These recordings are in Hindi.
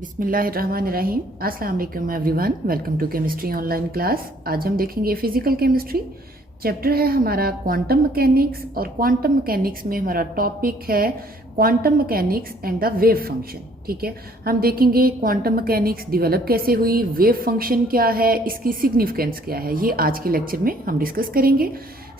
बिस्मिल्लाहिर्रहमानिर्रहीम। अस्सलाम वालेकुम everyone, welcome to chemistry online class. आज हम देखेंगे फिजिकल केमिस्ट्री। चैप्टर है हमारा क्वांटम मैकेनिक्स और क्वांटम मैकेनिक्स में हमारा टॉपिक है quantum mechanics and the wave function. ठीक है, हम देखेंगे क्वांटम मैकेनिक्स डेवलप कैसे हुई, वेव फंक्शन क्या है, इसकी सिग्निफिकेंस क्या है, ये आज के लेक्चर में हम डिस्कस करेंगे।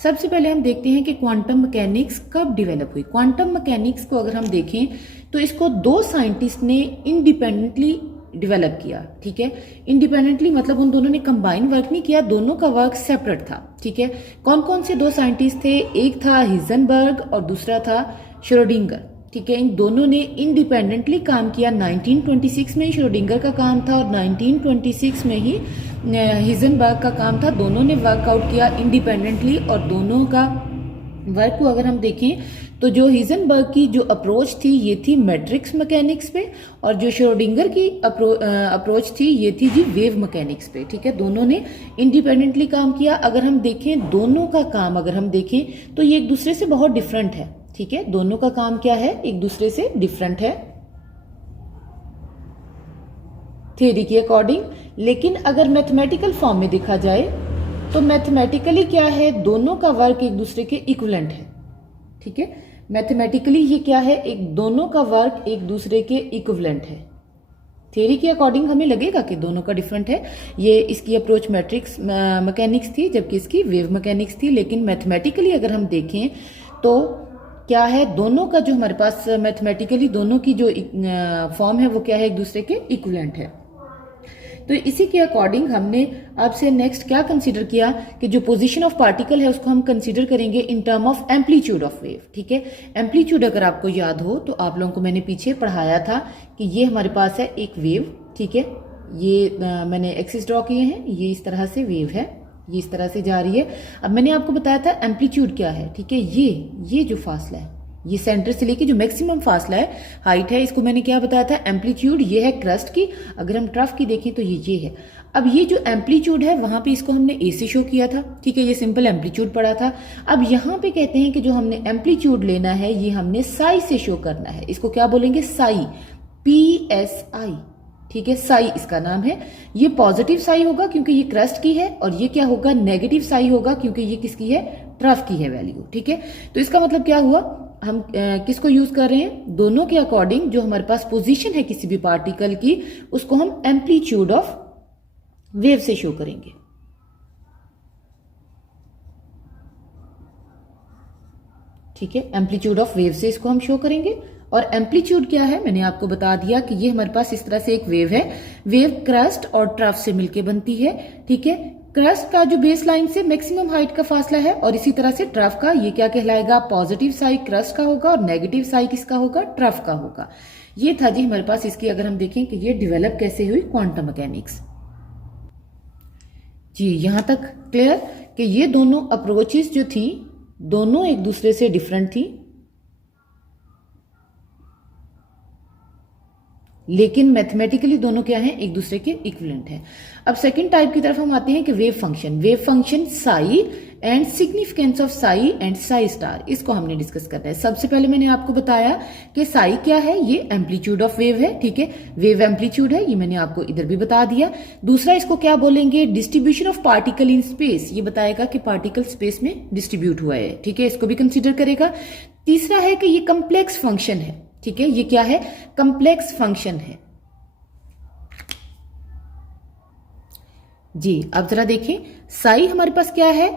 सबसे पहले हम देखते हैं कि क्वांटम मैकेनिक्स कब डेवलप हुई। क्वांटम मैकेनिक्स को अगर हम देखें तो इसको दो साइंटिस्ट ने इंडिपेंडेंटली डेवलप किया। ठीक है, इंडिपेंडेंटली मतलब उन दोनों ने कंबाइन वर्क नहीं किया, दोनों का वर्क सेपरेट था। ठीक है, कौन कौन से दो साइंटिस्ट थे? एक था हिजनबर्ग और दूसरा था श्रोडिंगर। ठीक है, इन दोनों ने इंडिपेंडेंटली काम किया। 1926 में श्रोडिंगर का काम था और 1926 में ही हिजनबर्ग का काम था। दोनों ने वर्कआउट किया इंडिपेंडेंटली और दोनों का वर्क को अगर हम देखें तो जो हिजनबर्ग की जो अप्रोच थी ये थी मैट्रिक्स मैकेनिक्स पे और जो श्रोडिंगर की अप्रोच थी ये थी जी वेव मैकेनिक्स पे। ठीक है, दोनों ने इंडिपेंडेंटली काम किया। अगर हम देखें दोनों का काम अगर हम देखें तो ये एक दूसरे से बहुत डिफरेंट है। ठीक है, दोनों का काम क्या है, एक दूसरे से डिफरेंट है थ्योरी के अकॉर्डिंग। लेकिन अगर मैथमेटिकल फॉर्म में देखा जाए तो मैथमेटिकली क्या है, दोनों का वर्क एक दूसरे के इक्विवेलेंट है। ठीक है, मैथमेटिकली ये क्या है, एक दोनों का वर्क एक दूसरे के इक्विवेलेंट है। थ्योरी के अकॉर्डिंग हमें लगेगा कि दोनों का डिफरेंट है। ये इसकी अप्रोच मैट्रिक्स मैकेनिक्स थी जबकि इसकी वेव मैकेनिक्स थी। लेकिन मैथमेटिकली अगर हम देखें तो क्या है, दोनों का जो हमारे पास मैथमेटिकली दोनों की जो फॉर्म है वो क्या है, एक दूसरे के इक्विवेलेंट है। तो इसी के अकॉर्डिंग हमने आपसे नेक्स्ट क्या कंसीडर किया कि जो पोजीशन ऑफ पार्टिकल है उसको हम कंसीडर करेंगे in term of amplitude of wave. ठीक है, एम्पलीट्यूड अगर आपको याद हो तो आप लोगों को मैंने पीछे पढ़ाया था कि ये हमारे पास है एक वेव। ठीक है, ये मैंने एक्सिस ड्रॉ किए हैं, ये इस तरह से वेव है, ये इस तरह से जा रही है। अब मैंने आपको बताया था एम्पलीट्यूड क्या है। ठीक है, ये जो फासला है, ये सेंटर से लेके जो मैक्सिमम फासला है, हाइट है, इसको मैंने क्या बताया था, एम्पलीट्यूड। ये है क्रस्ट की, अगर हम ट्रफ की देखें तो ये है। अब ये जो एम्पलीट्यूड है वहां पे इसको हमने ए से शो किया था। ठीक है, ये सिंपल एम्पलीट्यूड पढ़ा था। अब यहाँ पे कहते हैं कि जो हमने एम्पलीट्यूड लेना है ये हमने साई से शो करना है। इसको क्या बोलेंगे, साई, PSI। ठीक है, साई इसका नाम है। ये पॉजिटिव साई होगा क्योंकि ये क्रस्ट की है और ये क्या होगा, नेगेटिव साई होगा क्योंकि ये किसकी है, ट्रफ की है वैल्यू। ठीक है, तो इसका मतलब क्या हुआ, हम किसको यूज कर रहे हैं, दोनों के अकॉर्डिंग जो हमारे पास पोजीशन है किसी भी पार्टिकल की उसको हम एम्पलीट्यूड ऑफ वेव से शो करेंगे। ठीक है, एम्पलीट्यूड ऑफ वेव से इसको हम शो करेंगे। और एम्पलीट्यूड क्या है, मैंने आपको बता दिया कि ये हमारे पास इस तरह से एक वेव है। वेव क्रस्ट और ट्रफ से मिलकर बनती है। ठीक है, क्रस्ट का जो बेस लाइन से मैक्सिमम हाइट का फासला है और इसी तरह से ट्रफ का, ये क्या कहलाएगा, पॉजिटिव साई क्रस्ट का होगा और नेगेटिव साई किसका होगा, ट्रफ का होगा। ये था जी हमारे पास इसकी, अगर हम देखें कि ये डेवलप कैसे हुई क्वांटम मैकेनिक्स। जी यहां तक क्लियर कि ये दोनों अप्रोचेस जो थी दोनों एक दूसरे से डिफरेंट थी लेकिन मैथमेटिकली दोनों क्या हैं, एक दूसरे के इक्विवेलेंट हैं। अब सेकंड टाइप की तरफ हम आते हैं कि wave function. Wave function psi and significance of Sai and Sai star, इसको हमने डिस्कस करना है। सबसे पहले मैंने आपको बताया कि साई क्या है, ये एम्पलीट्यूड ऑफ वेव है। ठीक है, वेव एम्पलीट्यूड है, ये मैंने आपको इधर भी बता दिया। दूसरा इसको क्या बोलेंगे, distribution of particle in space, ये बताएगा कि पार्टिकल स्पेस में डिस्ट्रीब्यूट हुआ है। ठीक है, इसको भी कंसिडर करेगा। तीसरा है कि ये कम्प्लेक्स फंक्शन है। ठीक है, ये क्या है, कम्प्लेक्स फंक्शन है। जी अब जरा देखें, साई हमारे पास क्या है,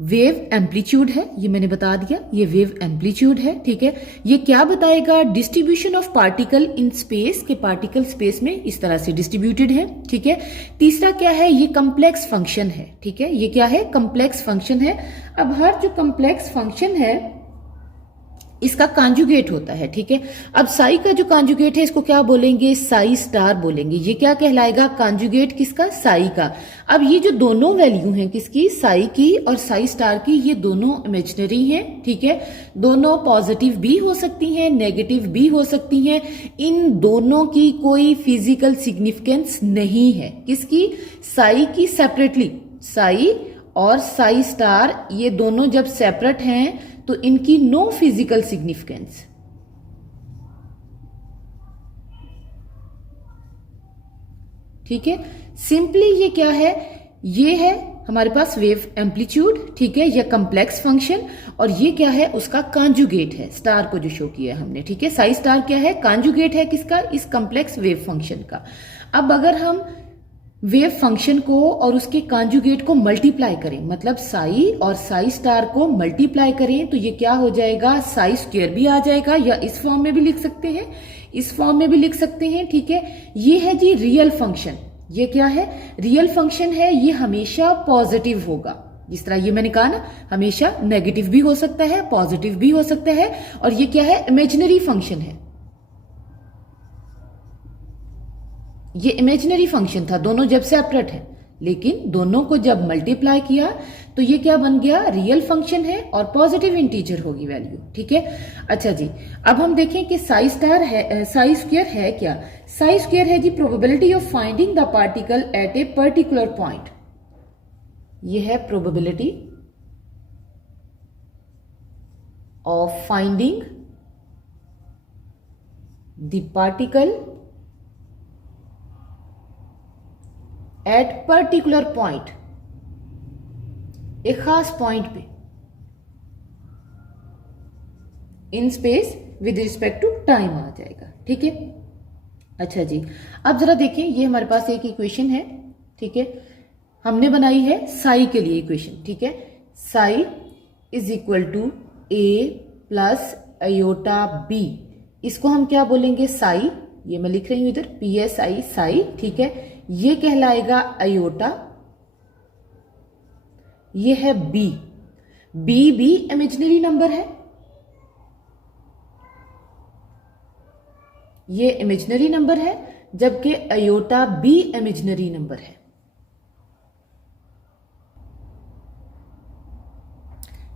वेव एम्पलीट्यूड है, ये मैंने बता दिया, ये वेव एम्पलीट्यूड है। ठीक है, ये क्या बताएगा, distribution of particle in space, के पार्टिकल स्पेस में इस तरह से डिस्ट्रीब्यूटेड है। ठीक है, तीसरा क्या है, ये कम्प्लेक्स फंक्शन है। ठीक है, ये क्या है, कम्प्लेक्स फंक्शन है। अब हर जो कम्प्लेक्स फंक्शन है इसका कॉन्जुगेट होता है। ठीक है, अब साई का जो कॉन्जुगेट है इसको क्या बोलेंगे, साई स्टार बोलेंगे। ये क्या कहलाएगा, कॉन्जुगेट किसका, साई का। अब ये जो दोनों वैल्यू हैं किसकी, साई की और साई स्टार की, ये दोनों इमेजिनरी हैं। ठीक है, दोनों पॉजिटिव भी हो सकती हैं, नेगेटिव भी हो सकती हैं। इन दोनों की कोई फिजिकल सिग्निफिकेंस नहीं है। किसकी, साई की सेपरेटली, साई और साई स्टार ये दोनों जब सेपरेट हैं तो इनकी नो फिजिकल सिग्निफिकेंस। ठीक है। सिंपली ये क्या है, ये है हमारे पास वेव एम्पलीट्यूड, ठीक है, या कम्प्लेक्स फंक्शन, और ये क्या है, उसका कांजुगेट है, स्टार को जो शो किया हमने, ठीक है। साई स्टार क्या है, कांजुगेट है किसका, इस कम्प्लेक्स वेव फंक्शन का। अब अगर हम वेव फंक्शन को और उसके कांजुगेट को मल्टीप्लाई करें, मतलब साई और साई स्टार को मल्टीप्लाई करें, तो ये क्या हो जाएगा, साई स्क्वायर भी आ जाएगा, या इस फॉर्म में भी लिख सकते हैं, इस फॉर्म में भी लिख सकते हैं, ठीक है। ये है जी रियल फंक्शन। ये क्या है, रियल फंक्शन है, ये हमेशा पॉजिटिव होगा। जिस तरह ये मैंने कहा ना, हमेशा नेगेटिव भी हो सकता है, पॉजिटिव भी हो सकता है। और ये क्या है, इमेजिनरी फंक्शन है, ये इमेजिनरी फंक्शन था, दोनों जब सेपरेट है, लेकिन दोनों को जब मल्टीप्लाई किया तो ये क्या बन गया, रियल फंक्शन है और पॉजिटिव इंटीजर होगी वैल्यू, ठीक है। अच्छा जी, अब हम देखें कि साई स्टार है, साई स्क्वायर है क्या। साई स्क्वायर है जी probability of finding the particle at a particular point. ये है probability of finding the particle at particular point, एक खास पॉइंट पे in space with respect to time आ जाएगा, ठीक है। अच्छा जी, अब जरा देखें, ये हमारे पास एक इक्वेशन है, ठीक है, हमने बनाई है साई के लिए इक्वेशन, ठीक है। Psi is equal to A plus iota B, इसको हम क्या बोलेंगे, साई, ये मैं लिख रही हूं इधर पी एस आई, साई, ठीक है। ये कहलाएगा अयोटा, ये है बी, बी भी इमेजिनरी नंबर है, ये इमेजिनरी नंबर है, जबकि अयोटा भी इमेजिनरी नंबर है,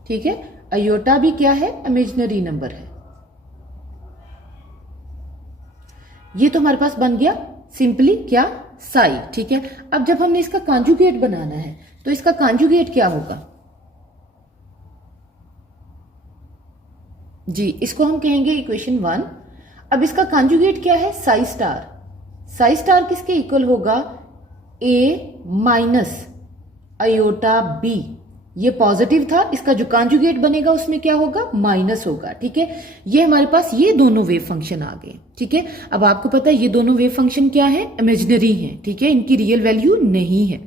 ठीक है। अयोटा भी क्या है, इमेजिनरी नंबर है। ये तो हमारे पास बन गया सिंपली क्या, साई, ठीक है। अब जब हमने इसका कॉन्जुगेट बनाना है तो इसका कॉन्जुगेट क्या होगा जी, इसको हम कहेंगे इक्वेशन 1। अब इसका कॉन्जुगेट क्या है, साई स्टार। साई स्टार किसके इक्वल होगा, ए माइनस अयोटा बी, ये पॉजिटिव था, इसका जो कॉन्जुगेट बनेगा उसमें क्या होगा, माइनस होगा, ठीक है। ये हमारे पास ये दोनों वेव फंक्शन आ गए, ठीक है। अब आपको पता है ये दोनों वेव फंक्शन क्या है, इमेजिनरी है, ठीक है, इनकी रियल वैल्यू नहीं है।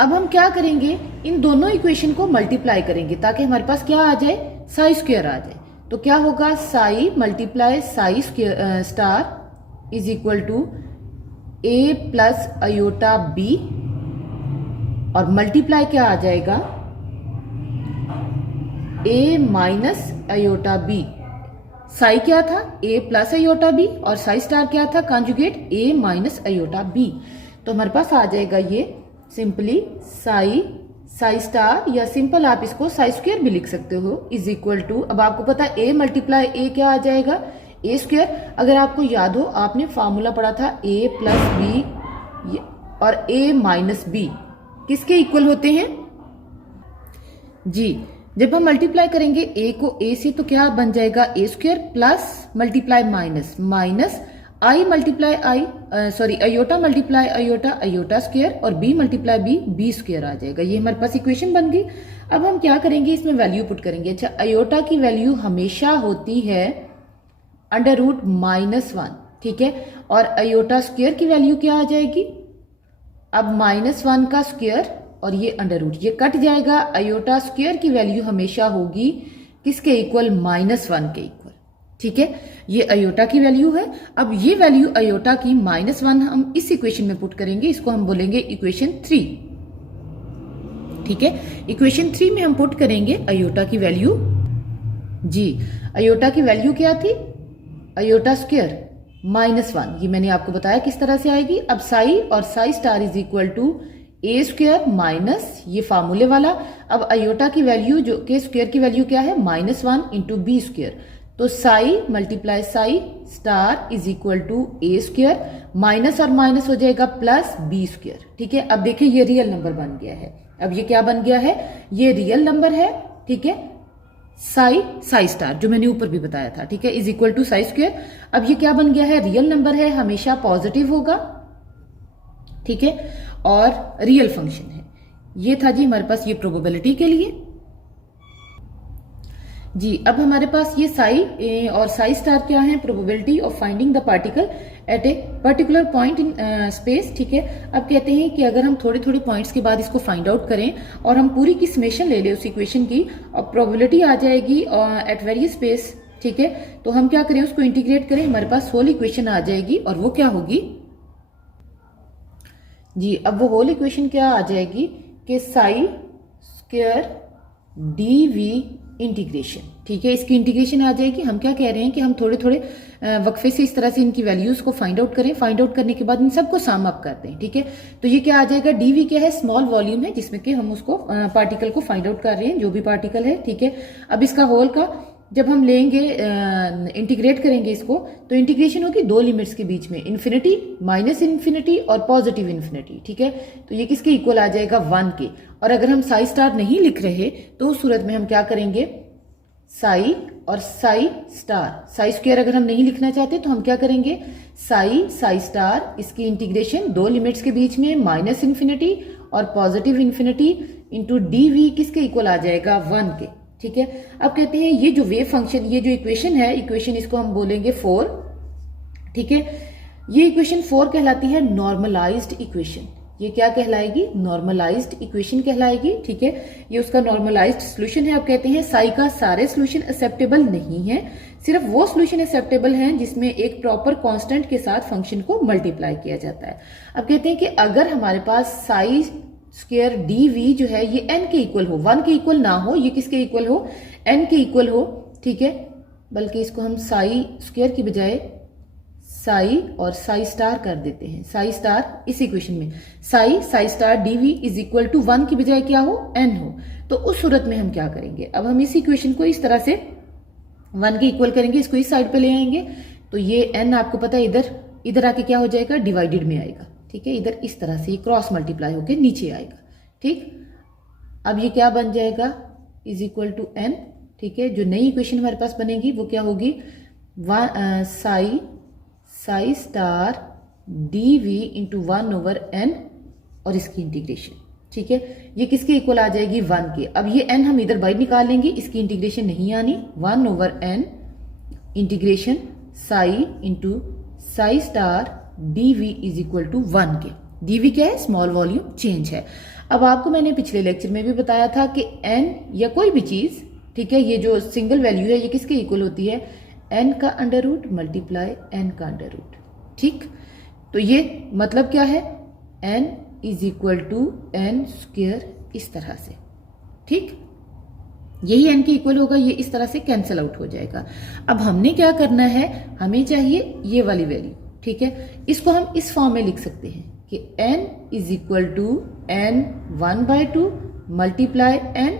अब हम क्या करेंगे, इन दोनों इक्वेशन को मल्टीप्लाई करेंगे ताकि हमारे पास क्या आ जाए, साई स्क्वायर आ जाए। तो क्या होगा, psi multiply psi star is equal to A plus iota B, और मल्टीप्लाई क्या आ जाएगा, A minus iota B. Psi क्या था, ए प्लस अयोटा बी, और साई स्टार क्या था, कॉन्जुगेट ए माइनस अयोटा बी। तो हमारे पास आ जाएगा ये सिंपली साई, साई स्टार, या सिंपल आप इसको साई स्क्वायर भी लिख सकते हो, इज इक्वल टू, अब आपको पता है ए मल्टीप्लाई ए क्या आ जाएगा, ए स्क्वायर। अगर आपको याद हो, आपने फॉर्मूला पढ़ा था ए प्लस बी और ए माइनस बी किसके इक्वल होते हैं जी। जब हम मल्टीप्लाई करेंगे ए को ए से तो क्या बन जाएगा, A square plus multiply minus, minus I multiply I, sorry iota multiply iota, iota square, और B multiply B, B square आ जाएगा। ये हमारे पास इक्वेशन बन गई। अब हम क्या करेंगे, इसमें वैल्यू पुट करेंगे। अच्छा, अयोटा की वैल्यू हमेशा होती है अंडर रूट -1, ठीक है, और अयोटा स्क्वायर की वैल्यू क्या आ जाएगी, अब -1 का स्क्वायर और ये अंडर रूट, ये कट जाएगा। अयोटा स्क्वायर की वैल्यू हमेशा होगी किसके इक्वल, -1 के इक्वल, ठीक है। ये अयोटा की वैल्यू है। अब ये वैल्यू अयोटा की -1 हम इस इक्वेशन में पुट करेंगे, इसको हम बोलेंगे इक्वेशन 3, ठीक है। इक्वेशन 3 में हम पुट करेंगे अयोटा की वैल्यू जी। अयोटा की वैल्यू क्या थी, अयोटा स्क्वायर -1, ये मैंने आपको बताया किस तरह से आएगी। अब साई और psi star is equal to A square minus ये फार्मूले वाला। अब अयोटा की वैल्यू जो के स्क्वायर की वैल्यू क्या है, -1 इंटू बी स्क्वायर, तो psi multiply psi star is equal to A square, minus और माइनस हो जाएगा प्लस बी स्क्वायर, ठीक है। अब देखिए ये रियल नंबर बन गया है। अब ये क्या बन गया है, ये रियल नंबर है, ठीक है। साई साई स्टार जो मैंने ऊपर भी बताया था, ठीक है, is equal to psi square. अब ये क्या बन गया है, रियल नंबर है, हमेशा पॉजिटिव होगा, ठीक है, और रियल फंक्शन है। ये था जी हमारे पास ये प्रोबेबिलिटी के लिए। जी अब हमारे पास ये साई और साई स्टार क्या है, probability of finding the particle at a particular point in space. ठीक है, अब कहते हैं कि अगर हम थोड़े थोड़े पॉइंट्स के बाद इसको फाइंड आउट करें और हम पूरी की समेशन ले लें उस इक्वेशन की, और प्रोबेबिलिटी आ जाएगी एट वेरियस स्पेस। ठीक है, तो हम क्या करें, उसको इंटीग्रेट करें, हमारे पास होल इक्वेशन आ जाएगी, और वो क्या होगी जी, अब वो होल इक्वेशन क्या आ जाएगी कि psi square D V integration. ठीक है, इसकी इंटीग्रेशन आ जाएगी। हम क्या कह रहे हैं कि हम थोड़े थोड़े वक्फे से इस तरह से इनकी वैल्यूज को फाइंड आउट करें, फाइंड आउट करने के बाद इन सबको सम अप करते हैं। ठीक है, तो ये क्या आ जाएगा, डीवी क्या है, स्मॉल वॉल्यूम है जिसमें कि हम उसको पार्टिकल को फाइंड आउट कर रहे हैं, जो भी पार्टिकल है। ठीक है, अब इसका होल का जब हम लेंगे इंटीग्रेट करेंगे इसको, तो इंटीग्रेशन होगी दो लिमिट्स के बीच में, इन्फिनिटी, माइनस इन्फिनिटी और पॉजिटिव इन्फिनिटी। ठीक है, तो ये किसके इक्वल आ जाएगा, 1 के। और अगर हम साई स्टार नहीं लिख रहे तो उस सूरत में हम क्या करेंगे, साई और साई स्टार, साई स्क्वायर अगर हम नहीं लिखना चाहते तो हम क्या करेंगे, साई साई स्टार, इसकी इंटीग्रेशन दो लिमिट्स के बीच में माइनस इन्फिनिटी और positive infinity into D V किसके इक्वल आ जाएगा, 1 के। ठीक है, अब कहते हैं ये जो वेव फंक्शन, ये जो इक्वेशन है, इक्वेशन इसको हम बोलेंगे 4। ठीक है, ये इक्वेशन 4 कहलाती है नॉर्मलाइज्ड इक्वेशन। ये क्या कहलाएगी, नॉर्मलाइज्ड इक्वेशन कहलाएगी। ठीक है, ये उसका नॉर्मलाइज्ड सॉल्यूशन है। अब कहते हैं साई का सारे सॉल्यूशन एक्सेप्टेबल नहीं है, सिर्फ वो सॉल्यूशन एक्सेप्टेबल हैं जिसमें एक प्रॉपर कांस्टेंट के साथ फंक्शन को मल्टीप्लाई किया जाता है। अब कहते हैं कि अगर हमारे पास साई स्क्वायर डी वी जो है ये n के इक्वल हो, 1 के इक्वल ना हो, ये किसके इक्वल हो, n के इक्वल हो। ठीक है, बल्कि इसको हम साई स्क्वायर की बजाय साई और साई स्टार कर देते हैं, साई स्टार इस इक्वेशन में psi psi star D V is equal to 1 की बजाय क्या हो, n हो। तो उस सूरत में हम क्या करेंगे, अब हम इस इक्वेशन को इस तरह से 1 के इक्वल करेंगे, इसको इस साइड पे ले आएंगे, तो ये n आपको पता है इधर इधर आके क्या हो जाएगा, डिवाइडेड में आएगा। ठीक है, इधर इस तरह से ये क्रॉस मल्टीप्लाई होके नीचे आएगा। ठीक, अब ये क्या बन जाएगा, इज इक्वल टू n। ठीक है, जो नई इक्वेशन हमारे पास बनेगी वो क्या होगी, psi psi star D V into 1 over n और इसकी इंटीग्रेशन। ठीक है, ये किसके इक्वल आ जाएगी, 1 के। अब ये n हम इधर बाहर निकाल लेंगे, इसकी इंटीग्रेशन नहीं आनी, 1 over n integration psi into psi star D V is equal to 1 के। डी वी क्या है, स्मॉल वॉल्यूम चेंज है। अब आपको मैंने पिछले लेक्चर में भी बताया था कि n या कोई भी चीज, ठीक है, ये जो सिंगल वैल्यू है ये किसके इक्वल होती है, n का अंडर रूट मल्टीप्लाई n का अंडर रूट। ठीक, तो ये मतलब क्या है, n is equal to n square, इस तरह से। ठीक, यही n के इक्वल होगा, ये इस तरह से कैंसिल आउट हो जाएगा। अब हमने क्या करना है, हमें चाहिए ये वाली वैल्यू। ठीक है, इसको हम इस फॉर्म में लिख सकते हैं कि n is equal to n 1/2 multiply n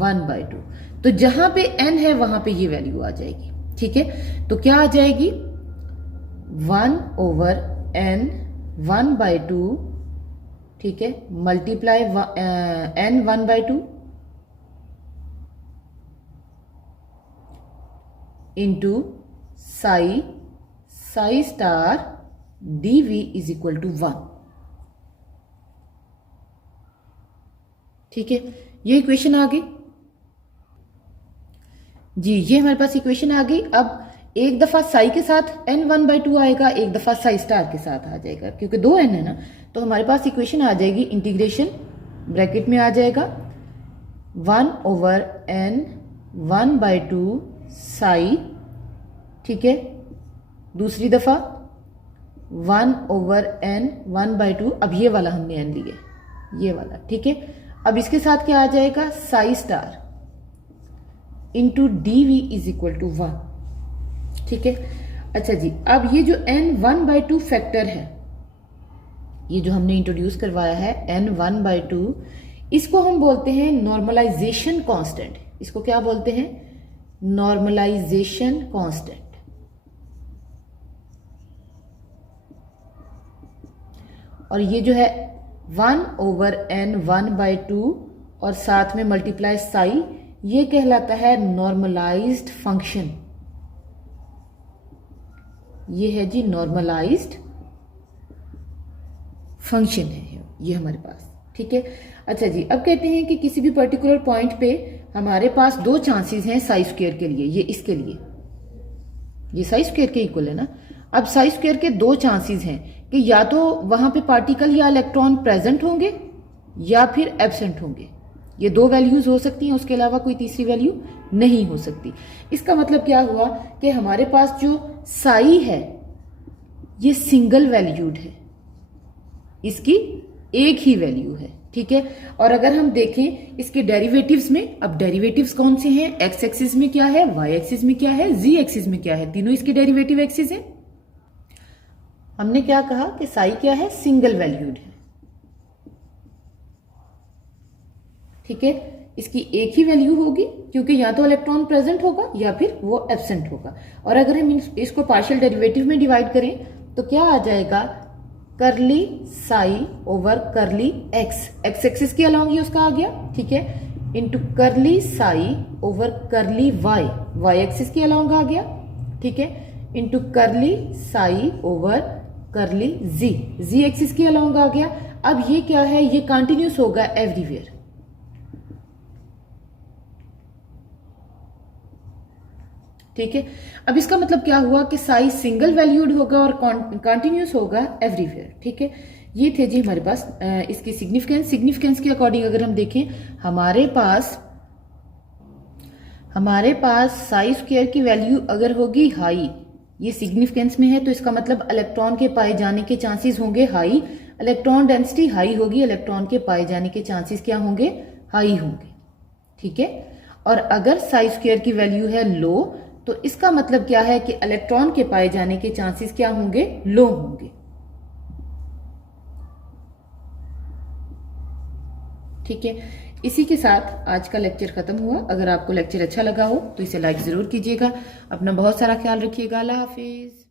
1/2। तो जहां पे n है वहां पे ये वैल्यू आ जाएगी। ठीक है, तो क्या आ जाएगी, 1 ओवर n 1/2। ठीक है, multiply n 1/2 into psi psi star D V is equal to 1। ठीक है, ये इक्वेशन आ गई जी, ये हमारे पास इक्वेशन आ गई। अब एक दफा साई के साथ n 1/2 आएगा, एक दफा साई स्टार के साथ आ जाएगा, क्योंकि 2n है ना, तो हमारे पास इक्वेशन आ जाएगी, इंटीग्रेशन ब्रैकेट में आ जाएगा 1 ओवर n 1/2 साई। ठीक है, दूसरी दफा 1 ओवर n 1/2, अब ये वाला हमने n लिया, ये वाला। ठीक है, अब इसके साथ क्या आ जाएगा, psi star into D V is equal to 1। ठीक है, अच्छा जी, अब ये जो n 1/2 फैक्टर है, ये जो हमने इंट्रोड्यूस करवाया है n 1/2, इसको हम बोलते हैं नॉर्मलाइजेशन कांस्टेंट। इसको क्या बोलते हैं, नॉर्मलाइजेशन कांस्टेंट। और ये जो है 1 ओवर n 1/2 और साथ में मल्टीप्लाई साई, ये कहलाता है नॉर्मलाइज्ड फंक्शन। ये है जी नॉर्मलाइज्ड फंक्शन है ये हमारे पास, ठीक है। अच्छा जी, अब कहते हैं कि किसी भी पर्टिकुलर पॉइंट पे हमारे पास दो चांसेस हैं साई स्क्वायर के लिए, ये इसके लिए, ये साई स्क्वायर के इक्वल है ना। अब साई स्क्वायर के दो चांसेस हैं कि या तो वहां पे पार्टिकल या इलेक्ट्रॉन प्रेजेंट होंगे या फिर एब्सेंट होंगे। ये दो वैल्यूज हो सकती हैं, उसके अलावा कोई तीसरी वैल्यू नहीं हो सकती। इसका मतलब क्या हुआ कि हमारे पास जो साई है ये सिंगल वैल्यूड है, इसकी एक ही वैल्यू है, ठीक है। और अगर हम देखें इसके डेरिवेटिव्स में, अब डेरिवेटिव्स कौन से हैं, एक्स एक्सिस में क्या है, वाई एक्सिस में क्या है, जी एक्सिस में क्या है, तीनों इसके डेरिवेटिव एक्सिस हैं। हमने क्या कहा कि साई क्या है, सिंगल वैल्यूड है, ठीक है। इसकी एक ही वैल्यू होगी क्योंकि या तो इलेक्ट्रॉन प्रेजेंट होगा या फिर वो एब्सेंट होगा। और अगर हम इसको पार्शियल डेरिवेटिव में डिवाइड करें तो क्या आ जाएगा, curly psi over curly X, X axis के अलॉन्ग ही उसका आ गया, ठीक है, into curly psi over curly Y, Y axis के अलॉन्ग आ गया, ठीक है, इंटू करली साई ओवर करली जी, जी एक्सिस के अलॉन्ग आ गया। अब ये क्या है, ये कंटिन्यूस होगा एवरीवेयर, ठीक है। अब इसका मतलब क्या हुआ कि साई सिंगल वैल्यूड होगा और कंटिन्यूस होगा एवरीवेयर, ठीक है। ये थे जी हमारे पास इसकी सिग्निफिकेंस के अकॉर्डिंग अगर हम देखें, हमारे पास साई स्क्वायर की वैल्यू अगर होगी हाई, ये सिग्निफिकेंस में है, तो इसका मतलब इलेक्ट्रॉन के पाए जाने के चांसेस होंगे हाई, इलेक्ट्रॉन डेंसिटी हाई होगी, इलेक्ट्रॉन के पाए जाने के चांसेस क्या होंगे, हाई होंगे, ठीक है। और अगर साई स्क्वायर की वैल्यू है लो, तो इसका मतलब क्या है कि इलेक्ट्रॉन के पाए जाने के चांसेस क्या होंगे, लो होंगे, ठीक है। इसी के साथ आज का लेक्चर खत्म हुआ। अगर आपको लेक्चर अच्छा लगा हो तो इसे लाइक जरूर कीजिएगा। अपना बहुत सारा ख्याल रखिएगा। अल्लाह हाफिज।